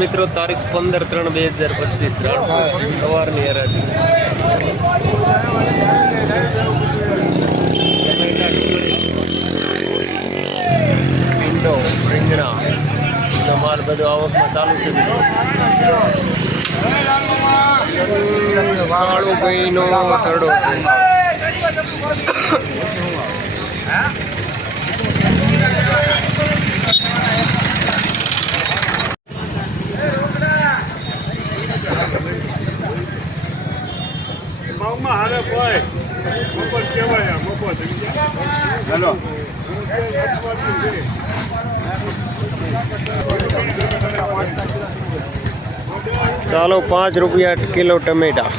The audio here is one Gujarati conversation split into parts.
મિત્રો, તારીખ પંદર ત્રણ બે હજાર પચીસ સવારની હરાજી. ભીંડો રીંગણા માલ બધો આવકમાં ચાલુ છે વાળું કાળુભાઈનો થરડો છે. ચાલો. પાંચ રૂપિયા કિલો ટમેટા.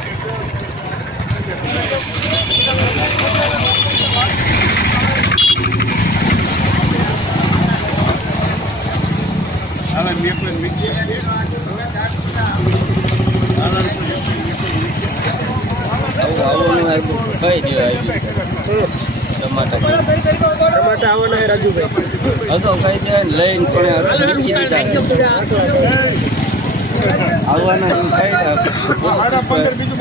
હાલે મેં પણ ટમાટા આવવાના છે રાજુભાઈ મારા આપી દેજો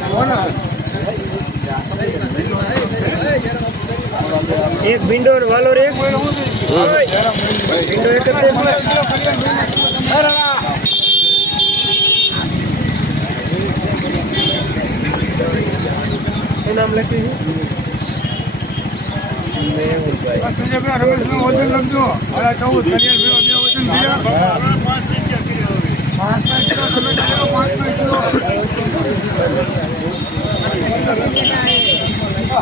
આવવાના લેજો રાજુભાઈ. એક ભીંડો વાલોર એક ભીંડો એક. શું નામ લખ્યું છે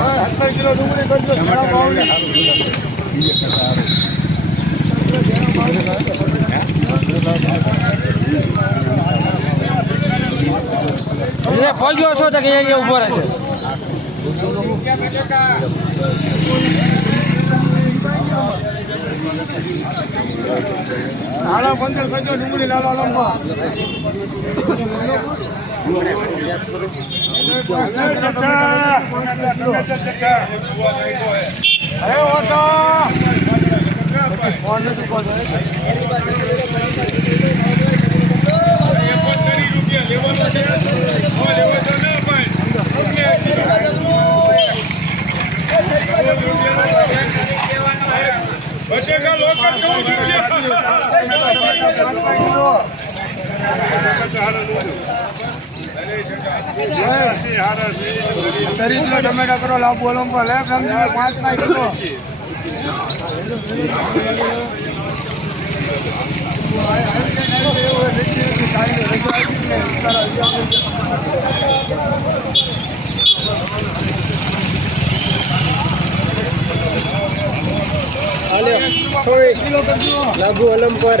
સત્તર કિલો ડુંગળી કરજો ઘણા ભાવની પહોંચ્યો છો તો કે અહીંયા ઊભો રહેશે હાડા પંદર કરજો ડુંગળી લાલા, લંબા. બટેકા લોકલ ચૌદ રૂપિયા તરી કિલો ટમેટા કરો લાવ બોલો લે પાંચ ના કિલો હાલે થોડી લાગુ અલમ પર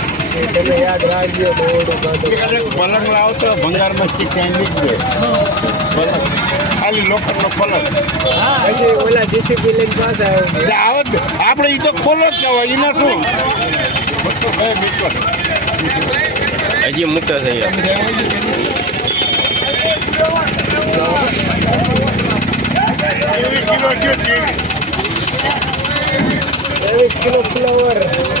તમે યાદ રાખજો દોડું બાંધો પલંગ લાવતો ભંગારમાં ચીકાઈ નીકળે પલંગ. ખાલી લોખંડનો પલંગ. હજી ઓલા જીસીબી લઈને પાસ આવ્યો એટલે આવો આપણે ઈ તો ખોલો જ કહેવાય એના શું? હજી મૂકતા થઈ ત્રેવીસ કિલો છે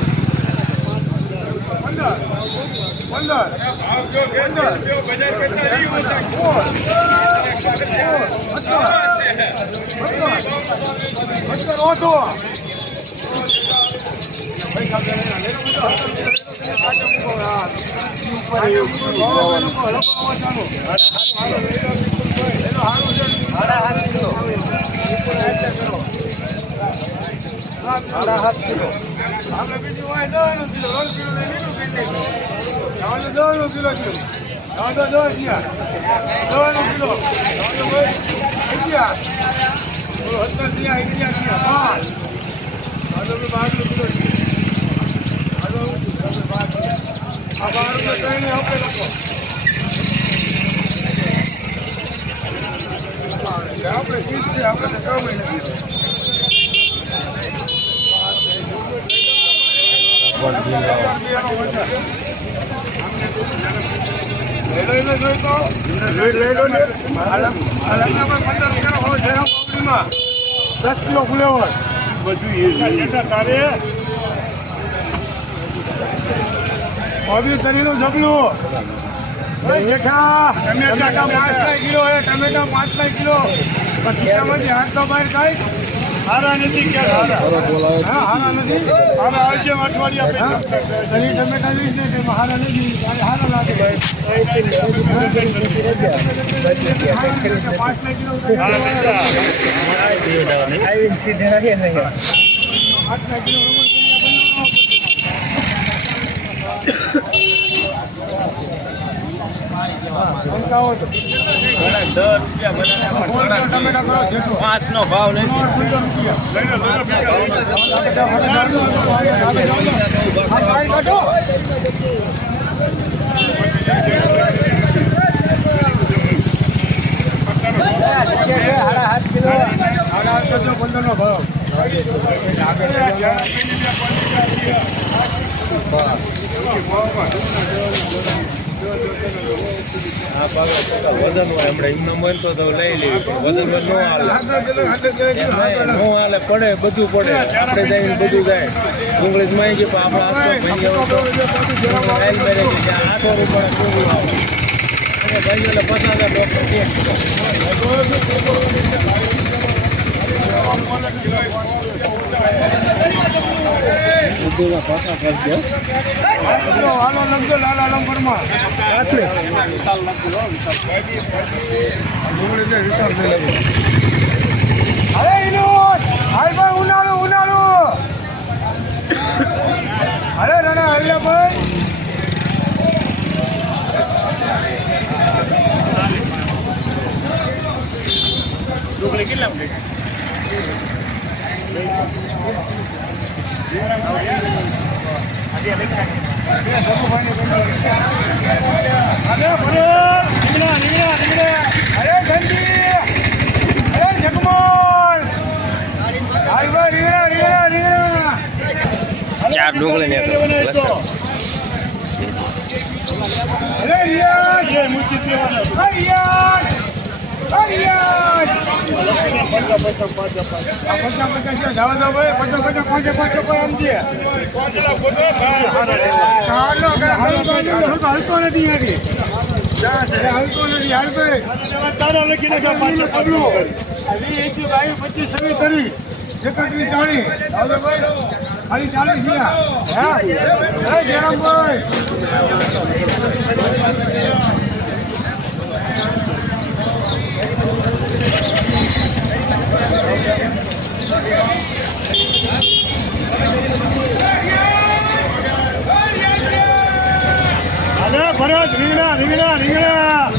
કિલો ફ્લાવર ભાઈ ફુલેવર ફુલેવર હેલો પ્રમજીભાઈ ભાઈ ફુલેવર બોડિયા આપણે બીજું હોય દવાનું કિલો ત્રણ કિલો લીલું કિલો દવાનું દવાનું કિલો કિલો તો દસ ગયા દવાનું કિલો બોલો, સત્તર થયા અગિયાર થયા પાંચ આ તો ભાઈ બારનું કિલો છે. આ તો તમે બાર. આ બારનું તો કઈ આપણે લખો આપણે આપણે છ મહિના દસ કિલો ફુલેવર અભી તરીનું જબલું હેઠા. ટમેટા પાંચ કિલો હે ટમેટા પાંચ કિલો. બકીયામાંથી હાથ તો બહાર કાઢ. હારા નથી કે હારા? હારા નથી. હવે આવશે અઠવાડિયા તરી ટમેટા વીસ ને કે હારા નથી હારા લાગે. પાંચ કિલો પાંચ કિલો પાંચ નો ભાવ નથી આ પાછો વજન હોય હમણાં એમને મળતો તો લઈ લેવી પણ વજન નો હાલે નો હાલે પડે બધું પડે આપણે જઈને બધું જાય ડુંગળી માં ગયું પણ આપણે આઠસો ભાઈ હોય તો લાઈન મેરે આઠસો રૂપિયા ડુંગળી આવે અને ભાઈઓને પચાસ હજાર ડોક્ટર હાલો પાછા લાલા લંબરમાં અરે વિનોદ હાલ ભાઈ ઉનાળો ઉનાળો. અરે રાણા હલ્લા ભાઈ. ડુંગળી કેટલા અરે ભલે રીંગણા રીંગણા રીંગણા અરે અરે જગમોલ હાલ ભાઈ રીંગણા ચાર ડુંગળી ને અરે યાર અરે અરે પચાસ પચાસ છે જાવ જાવ હલતો નથી હલતો નથી હાલ તારા લખીને પચીસ છવ્વીસ ત્રીસ એકત્રીસ ચાલીસ ખાલી ચાલીસ ગયા હે જયરામભાઈ અરે ભરત રીંગણા રીંગણા રીંગણા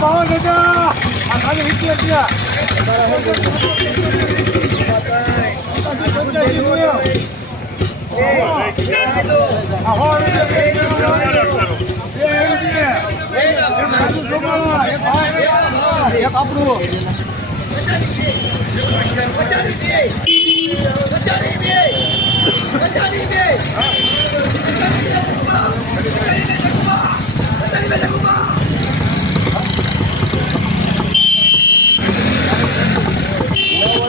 ભાવ આપણું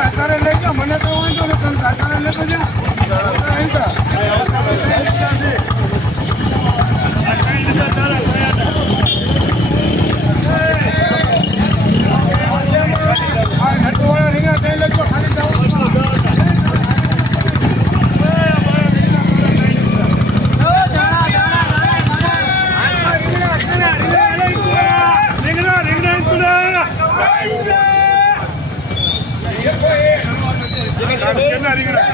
અત્યારે લઈ જાઓ મને તો વાંધો નથી અત્યારે લેતો જાઓ આ નટુવાળા રીંગણા ત્રણ લેજો ખાલી જાઓ રીંગણા રીંગણા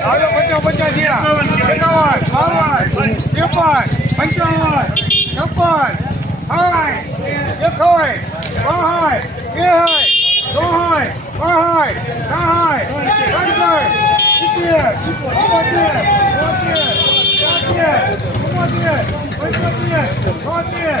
હાલો પચાસ પચાસ થયા એકાવન બાવન ત્રેપન પંચાવન છપ્પન સાઠ એકોય બાહાય તેહાય ચોહાય બાહાય સાહાય સડસઠ સિત્તેર બોતેર બોતેર ચોતેર ચુમ્મોતેર પંચોતેર છોતેર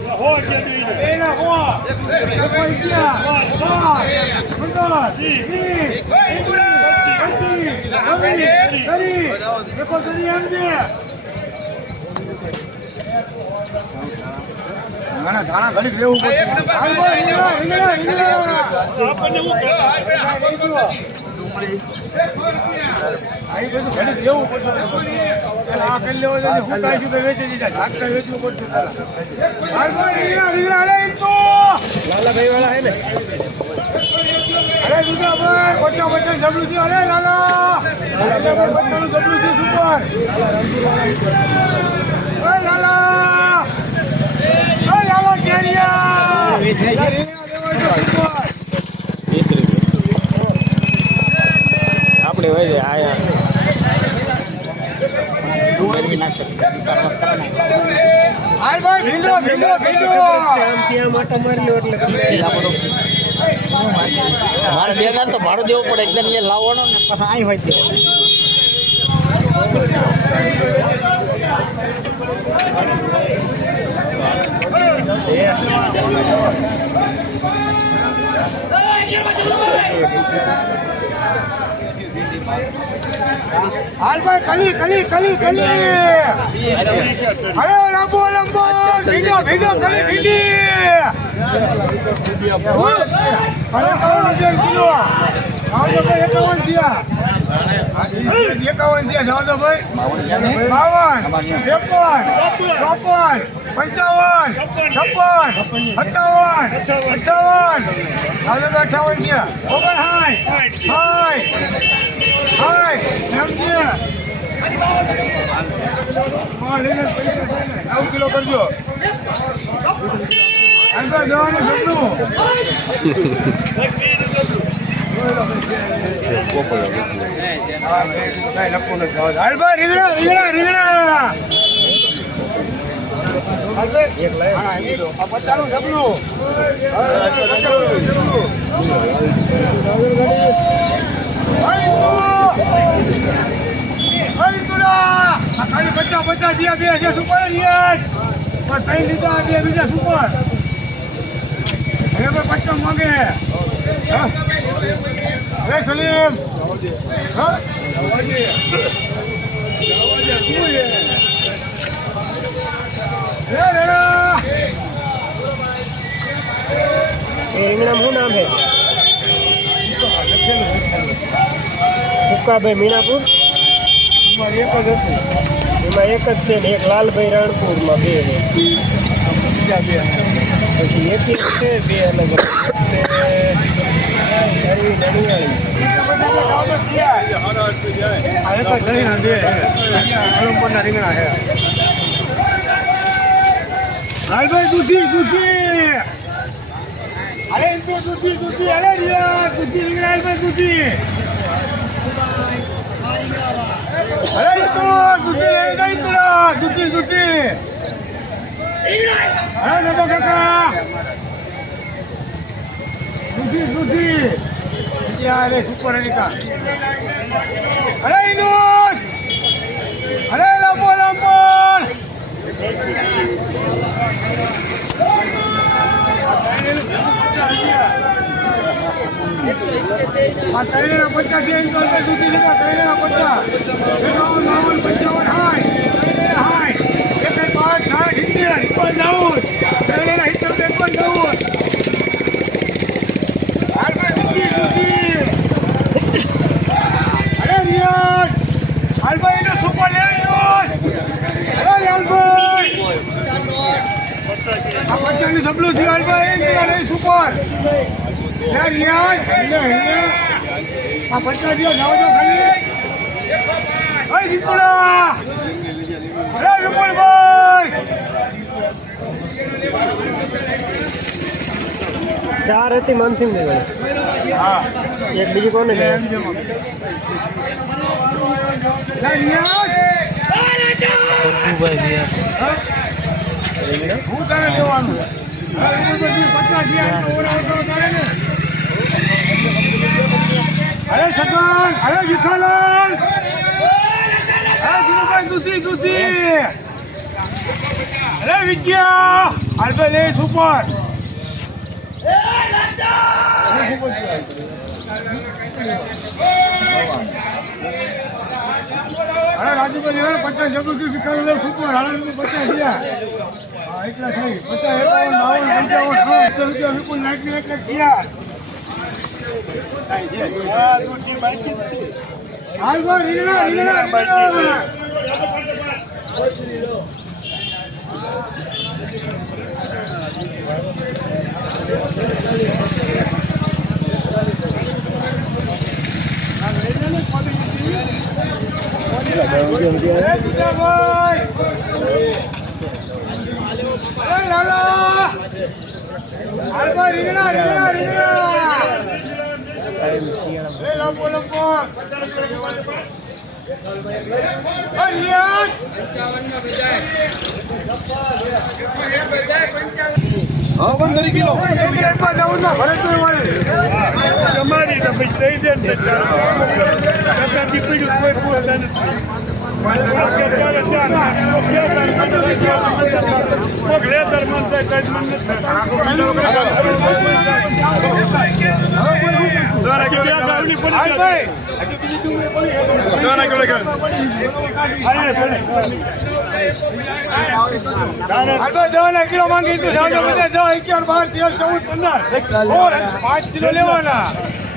ઘણા ધાણા ઘડી લેવું પડશે ઘડીક રહેવું પડશે આ કરી લેવો છે હું કાંઈ છું તો વેચી દીધા ઝાકડા વેચવું પડશે રીંગણા લાલા લાલા કેરિયા રીંગણા લેવા છે સુપર આપણે હોય મારે બે હજાર તો ભાડું દેવું પડે એકદમ અહીંયા લાવવાનો ને પછી અહીં હોય તે હાલ કલી કલી કલી કલી અરે લંબો લંબો ભીંડો ભીંડો કલી ભીંડી અરે કરોડ રૂપિયા કિલો આવજો ભાઈ એકાવન થયા એકાવન છે જવા દો ભાઈ બાવન ત્રેપન ચોપન પંચાવન છપ્પન સત્તાવન અઠાવન આજે તો અઠાવન છે ઓગણસાઠ સાઠ સાઠ નવ કિલો કરજો અંદર જવાનું સપનું પચાસ પચાસ દિયા બે હજાર સુપર પણ ત્રણ લીધા બે બીજા સુપર હવે પચાસ માંગે હા? અરે સલીમ રેડા. રીંગણામાં શું નામ છે ફુક્કાભાઈ મીણાપુર? એમાં એક જ હતું. એમાં એક જ છે ને એક લાલભાઈ રણપુરમાં બે બીજા બે પછી એક એક છે બે અલગ અલગ. છે અરવી નડિયાળી આ એક જ રીંગણા બે અલંપરના રીંગણા છે. હાલભાઈ દૂધી દૂધી. અરે દૂધી દૂધી. અરે દૂધી રીંગણા દૂધી. દૂધી દૂધી અરે ઇનુસ અરે લાંબો, લંબો. આ ત્રણેના પચાસ છે એમ તો અલ્પે સુધી લેવા પચાસ એકાવન બાવન પંચાવન સાઠ ત્રણેના સાઠ એક પાંચ સાઠ સિત્તેર એકાવન ચૌદ ત્રણેના સિત્તેર એકાવન ચૌદ હાલભાઈ દૂધી દૂધી અરે રિયાજ હાલભાઈ એનો સુપર લે રિયાજ અરે લાલભાઈ આ પચાસની સબલું થયું હાલભાઈ એક કિલો સુપર લે રિયાજ લે લે આ પચાસ દિવસ જાવ જો ખાલી દીપુડા. અરે વિપુલભાઈ ચાર હતી માનસિંહ ને હા. એક બીજું કોને હા? તારે લેવાનું અરે સગન અરે વિઠ્ઠલાલ અરે જીનુભાઈ દૂધી દૂધી અરે વિદ્યા હાલભાઈ લે સુપર અરે રાજુભાઈ પચાસ જબરું વિકાસ લે સુપર હાલ પચાસ ગયા એટલા થઈ પચાસ એકાવન બાવન પંચાવન સાઠ સત્તર રૂપિયા વિપુલ નાખ એક ગયા હાલ ભાઈ રીંગણા રીંગણા રીંગણા અરે જીજાભાઈ હરિયાત કિલો તમારી દે ને સરકારથી પીડ્યું કોઈ પૂછતા નથી ભાઈ દવાના કિલો માંગી દસ અગિયાર બાર તેર ચૌદ પંદર. પાંચ કિલો લેવાના.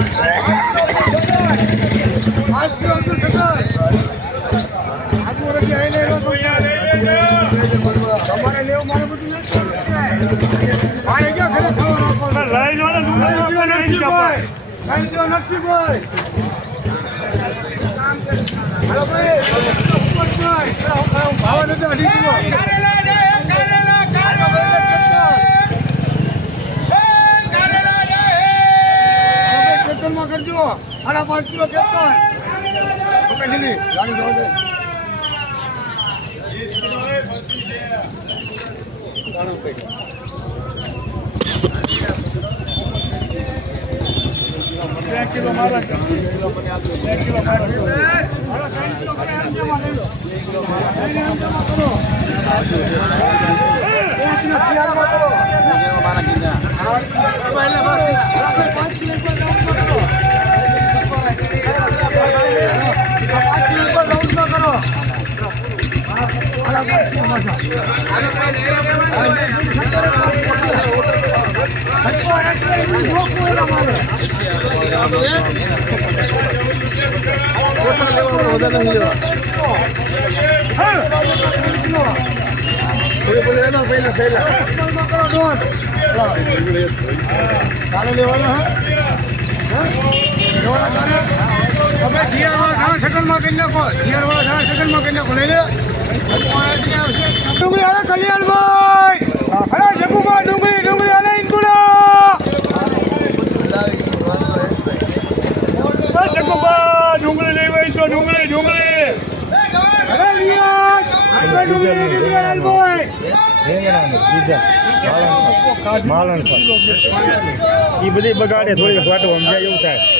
જાઓ લઈ ડુંગળી નરસિંહભાઈ. હાલો ભાઈ. ભાવ નથી અઢી કિલો. હાલો ભાઈ, કેતન. કેતનમાં કરજો સાડા પાંચ કિલો કેતન પકડી. ગાડી જવા દે. બે કિલો મારા બે કિલો મારા હાલો, ત્રણ કિલો મને આમતેમાં લઈ લો. લઈને આમતેમાં કરો. એક કિલો શિયાળામાં કરો. પાંચ કિલો પાંચ કિલો એક વાર રાઉન્ડમાં કરો. પાંચ કિલો એક વાર રાઉન્ડમાં કરો. હાલો, પાંચ કિલો લેવાનો હે. લેવાના તારે હવે જીઆર વાળા ઘણા સેકન્ડમાં કરી નાખો જીઆર વાળા ઘણા સેકન્ડમાં કરી નાખો લઈ લે ડુંગળી અરે કલ્યાણભાઈ! અરે જગુભાઈ ડુંગળી ડુંગળી અરે ચકુબા ડુંગળી લેવાય તો ડુંગળી ડુંગળી! અરે ડુંગળી કલ્યાણભાઈ એ બધી બગાડે થોડી વાટો સમજાય એવું થાય.